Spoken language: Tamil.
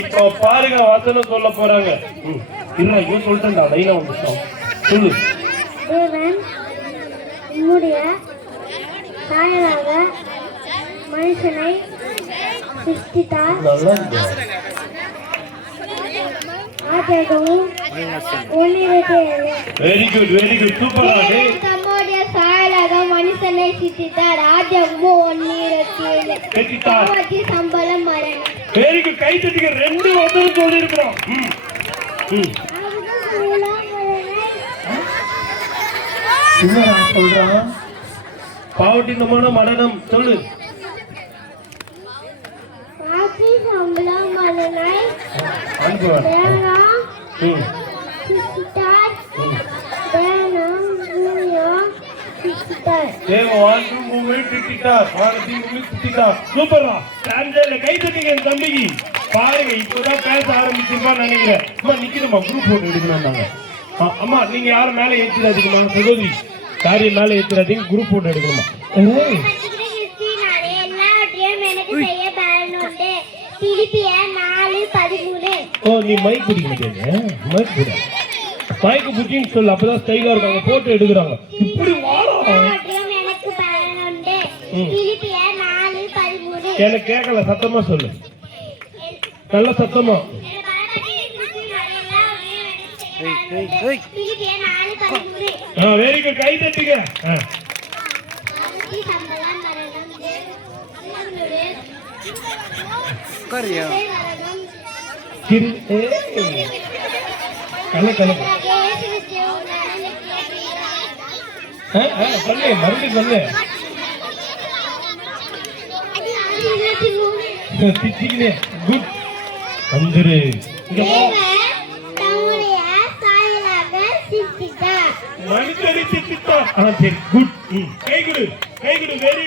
இப்போ பாருங்க வசனம் சொல்ல போறாங்க. இல்ல ஐயோ சொல்லிட்டேன்டா லைனா வந்துட்டோம். சொல்லு. தேவன் உம்முடைய சாயலாக மனுஷனை சிருஷ்டித்தார். ஆதியாகமம் 1:27. வெரி குட் சூப்பரா. தம்முடைய சாயலாக மனுஷனை சிருஷ்டித்தார். ஆதியாகமம் 1:27. சம்பளம் மரணம். Very good. கை தட்டிக்க. ரெண்டு வசனம் சொல்லி இருக்கிறோம். சொல்றான் பாவட்டினமான மரணம். சொல்லு. கை தட்டிங்க என் தம்பிக்கு. பாருங்க இப்பதான் பேச ஆரம்பிச்சிருப்பான்னு நினைக்கிறேன். அம்மா நிக்கணுமா குரூப் போட்டு எடுக்கணும். அம்மா நீங்க யாரும் மேல ஏற்றிடாதீங்கம்மா. சகோதரி காரியம் மேல ஏற்றிடாதீங்க. குரூப் போட்டு எடுக்கணுமா. ஓ நீ மைக் பிடிக்க மாட்டேங்க. மைக்கு பிடிச்சின்னு சொல்லு. அப்பதான் ஸ்டைலா இருக்காங்க. போட்டோ எடுக்கிறாங்க. இப்படி எனக்கு கேட்கல. சத்தமா சொல்லு. நல்ல சத்தமா. Very good. கை தட்டுங்க. மறுபடியும் சொல்லு. குட் வந்துரு. மனுஷனை சித்தித்தார். சரி குட். கை கொடு வெரி